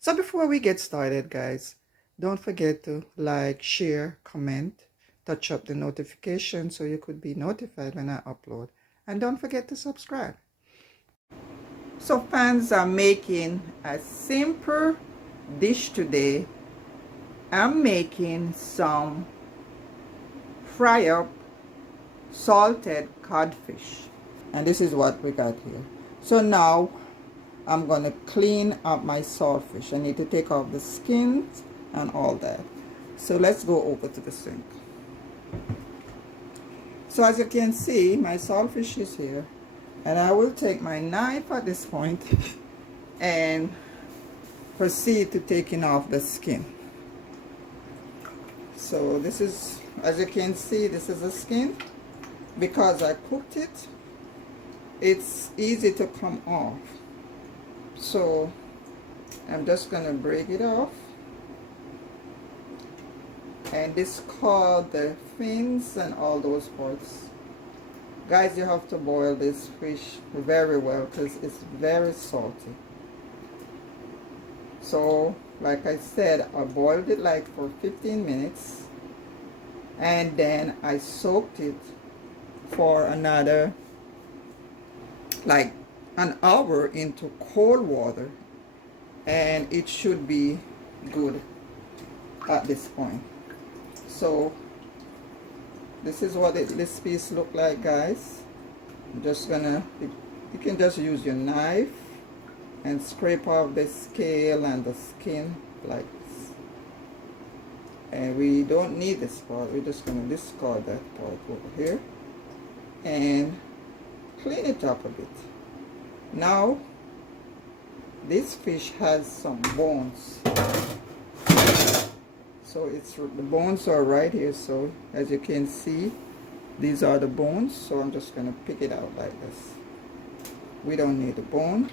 So before we get started, guys, don't forget to like, share, comment, touch up the notification so you could be notified when I upload. And don't forget to subscribe. So fans are making a simple dish today. I'm making some fry up salted codfish. And this is what we got here. So now I'm going to clean up my saltfish. I need to take off the skins and all that. So let's go over to the sink. So as you can see, my saltfish is here. And I will take my knife at this point and proceed to taking off the skin. So this is, as you can see, this is the skin. Because I cooked it, it's easy to come off. So I'm just gonna break it off, and this called the fins and all those parts. Guys, you have to boil this fish very well because it's very salty. So like I said, I boiled it like for 15 minutes, and then I soaked it for another like an hour into cold water, and it should be good at this point. So this is what this piece look like, guys. I'm just gonna, you can just use your knife and scrape off the scale and the skin like this. And we don't need this part, we're just gonna discard that part over here and clean it up a bit. Now this fish has some bones, so the bones are right here. So as you can see, these are the bones. So I'm just going to pick it out like this. We don't need the bone,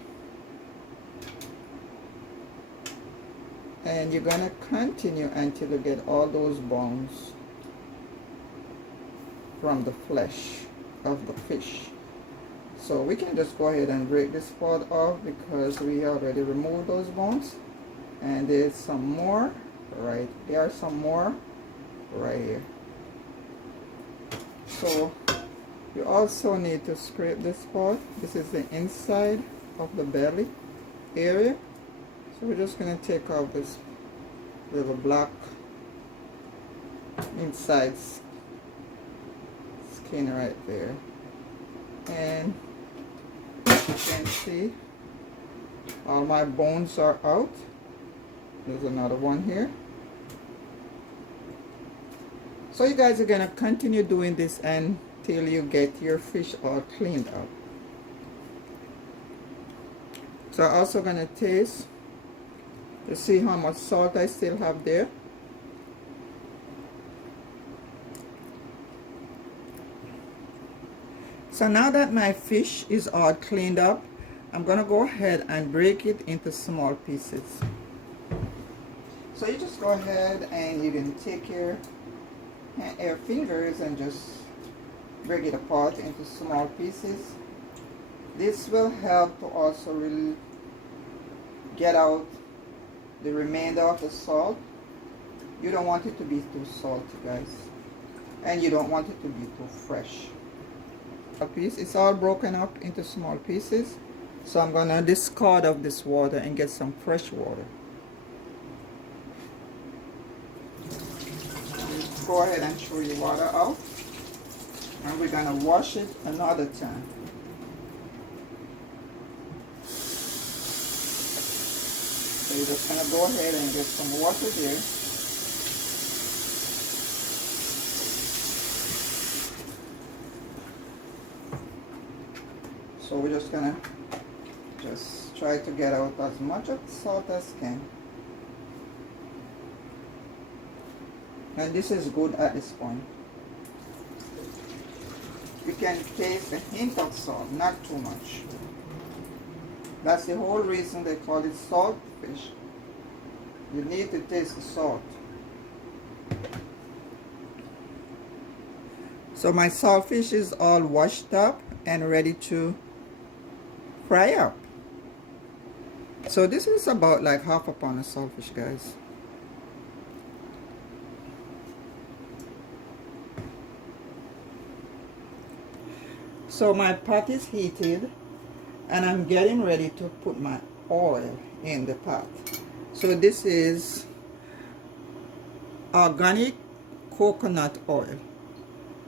and you're going to continue until you get all those bones from the flesh of the fish. So we can just go ahead and break this part off because we already removed those bones. And there's some more right there, are some more right here. So you also need to scrape this part. This is the inside of the belly area. So we're just going to take off this little black inside skin right there. And you can see all my bones are out. There's another one here. So you guys are going to continue doing this until you get your fish all cleaned up. So I'm also going to taste to see how much salt I still have there. So now that my fish is all cleaned up, I'm going to go ahead and break it into small pieces. So you just go ahead and you can take your fingers and just break it apart into small pieces. This will help to also really get out the remainder of the salt. You don't want it to be too salty, guys, and you don't want it to be too fresh. It's all broken up into small pieces, so I'm gonna discard of this water and get some fresh water. Go ahead and throw your water out, and we're gonna wash it another time. So you're just gonna go ahead and get some water there. So we're just gonna try to get out as much of the salt as can. And this is good at this point. You can taste a hint of salt, not too much. That's the whole reason they call it saltfish. You need to taste the salt. So my saltfish is all washed up and ready to fry up. So this is about like half a pound of saltfish, guys. So my pot is heated and I'm getting ready to put my oil in the pot. So this is organic coconut oil.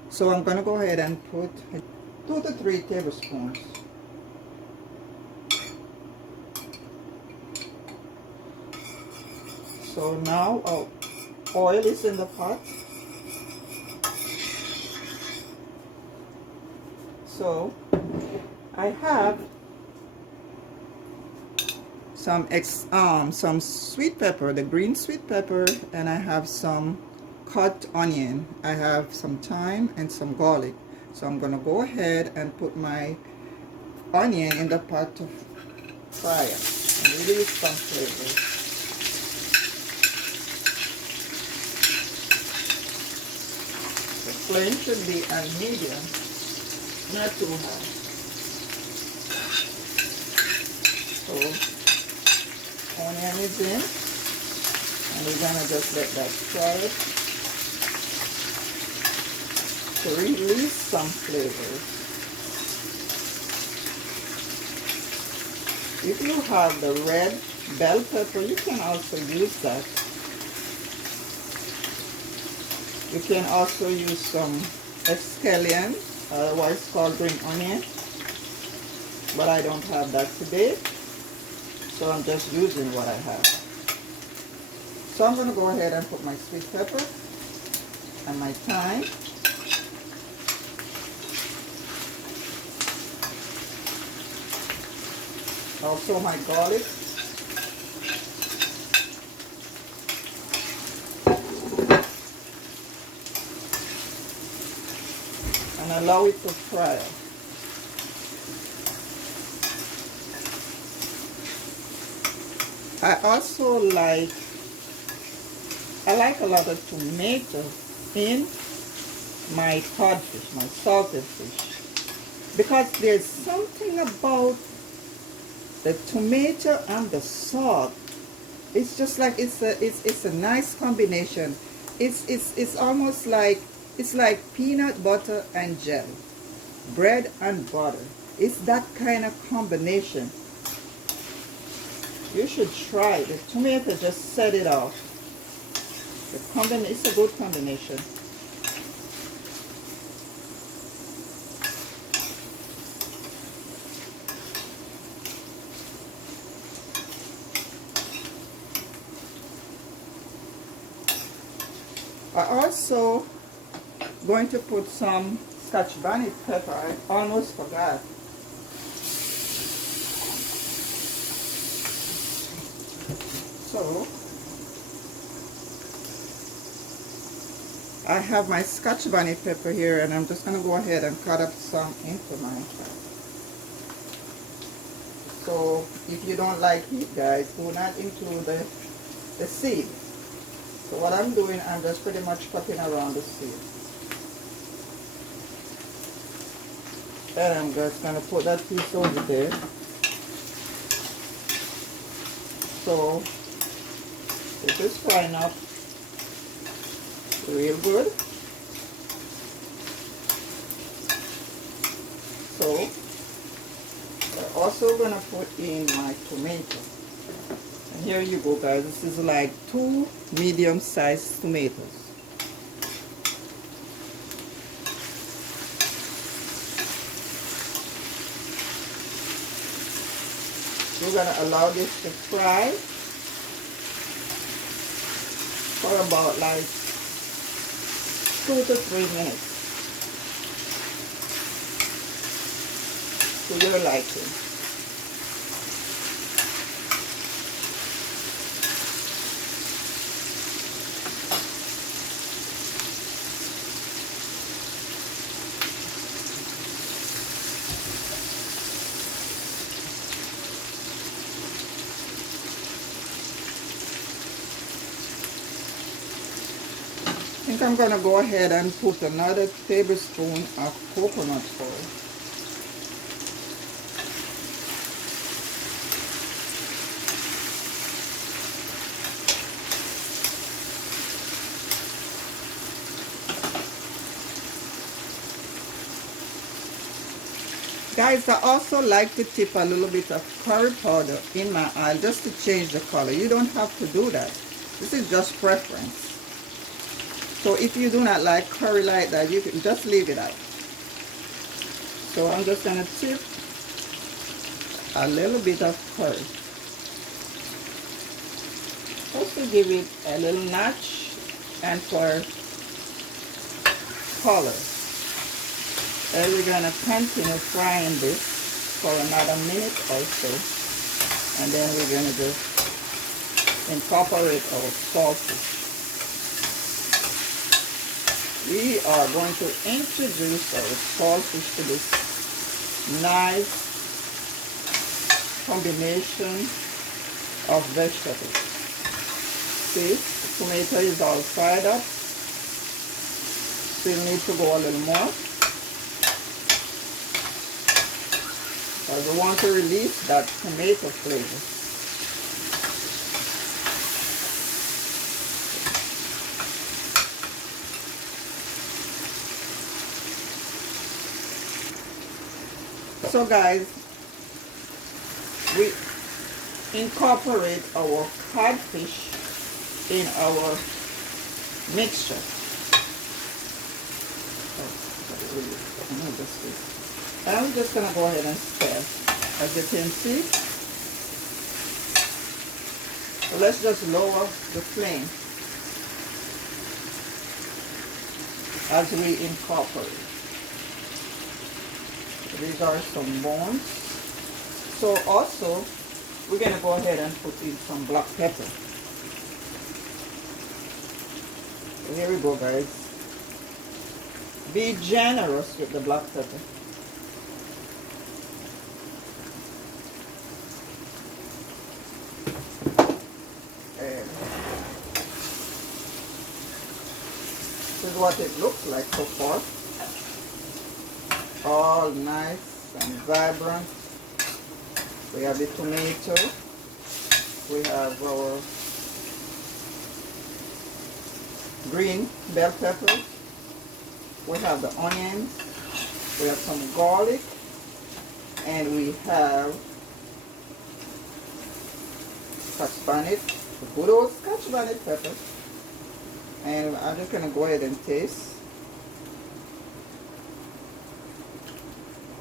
So I'm gonna go ahead and put 2 to 3 tablespoons. So now our oil is in the pot. So I have some sweet pepper, the green sweet pepper, and I have some cut onion. I have some thyme and some garlic. So I'm gonna go ahead and put my onion in the pot to fry it and release some flavor. The flame should be on medium, not too high. So onion is in, and we're gonna just let that fry to release some flavors. If you have the red bell pepper, you can also use that. You can also use some scallion, otherwise called green onion, but I don't have that today, so I'm just using what I have. So I'm going to go ahead and put my sweet pepper and my thyme. Also my garlic. And allow it to fry. I like a lot of tomato in my codfish, my salted fish, because there's something about the tomato and the salt. It's just like it's a nice combination. It's almost like it's like peanut butter and jelly, bread and butter. It's that kind of combination. You should try the tomato. Just set it off. It's a good combination. I also going to put some Scotch bonnet pepper. I almost forgot. So I have my Scotch bonnet pepper here, and I'm just going to go ahead and cut up some into mine. So if you don't like heat, guys, do not include the seed. So what I'm doing, I'm just pretty much cutting around the seed. And I'm just going to put that piece over there. So it is frying up real good. So I'm also going to put in my tomato. And here you go, guys. This is like 2 medium-sized tomatoes. We're going to allow this to fry for about like 2 to 3 minutes to your liking. I think think I'm gonna go ahead and put another tablespoon of coconut oil. Guys, I also like to tip a little bit of curry powder in my oil just to change the color. You don't have to do that. This is just preference. So if you do not like curry like that, you can just leave it out. So I'm just going to tip a little bit of curry. Just to give it a little notch and for color. And we're going to continue frying this for another minute or so. And then we're going to just incorporate our saltfish. We are going to introduce our saltfish to this nice combination of vegetables. See, the tomato is all fried up. Still need to go a little more. Because we want to release that tomato flavor. So guys, we incorporate our codfish in our mixture. I'm just going to go ahead and stir. As you can see, let's just lower the flame as we incorporate. These are some bones. So also, we're going to go ahead and put in some black pepper. So here we go, guys. Be generous with the black pepper. This is what it looks like so far. All nice and vibrant. We have the tomato. We have our green bell peppers. We have the onions. We have some garlic. And we have scotch bonnet, the good old scotch bonnet pepper. And I'm just going to go ahead and taste.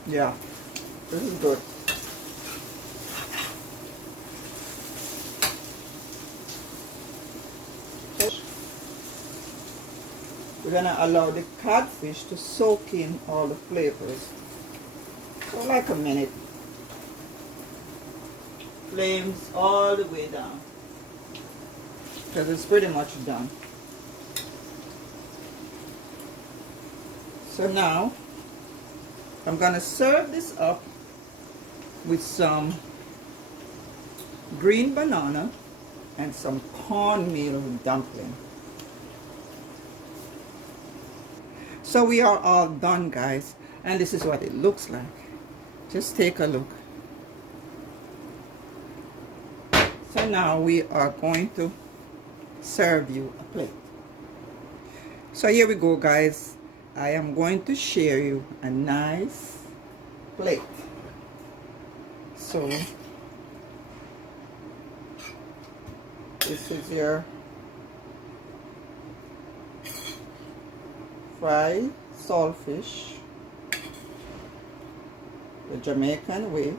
Yeah, this is good. We're going to allow the codfish to soak in all the flavors. So like a minute. Flames all the way down. Because it's pretty much done. So now, I'm going to serve this up with some green banana and some cornmeal dumpling. So we are all done, guys, and this is what it looks like. Just take a look. So now we are going to serve you a plate. So here we go, guys. I am going to share you a nice plate. So this is your fried saltfish the Jamaican way.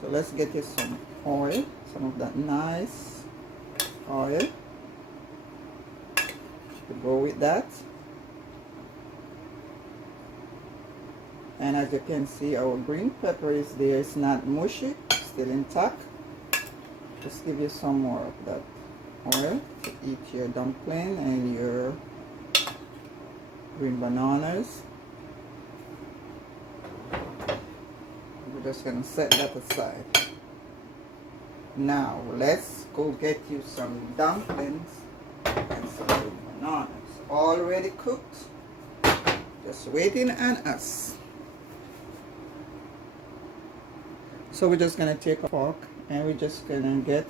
So let's get you some oil, some of that nice oil to go with that. And as you can see, our green pepper is there. It's not mushy, still intact. Just give you some more of that oil to eat your dumpling and your green bananas. We're just going to set that aside. Now let's go get you some dumplings and some bananas. Already cooked. Just waiting on us. So we're just gonna take a fork and we're just gonna get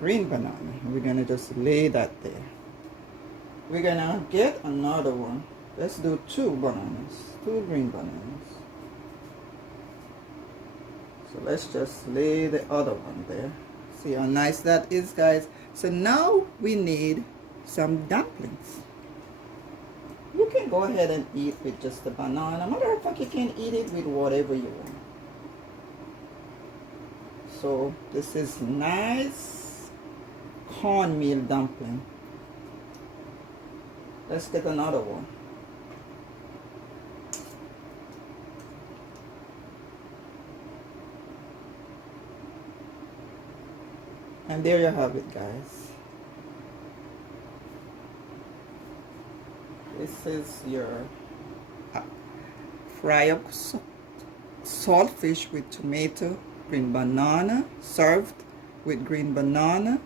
green banana. We're gonna just lay that there. We're gonna get another one. Let's do 2 bananas, 2 green bananas. So let's just lay the other one there. See how nice that is, guys. So now we need some dumplings. You can go ahead and eat with just the banana. Matter of fact, you can eat it with whatever you want. So this is nice cornmeal dumpling. Let's get another one. And there you have it, guys. This is your fry up saltfish with tomato, green banana, served with green banana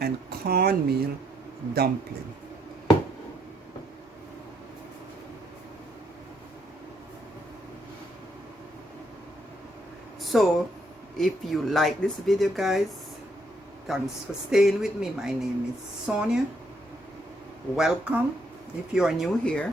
and cornmeal dumpling. So if you like this video, guys, thanks for staying with me. My name is Sonia. Welcome if you are new here.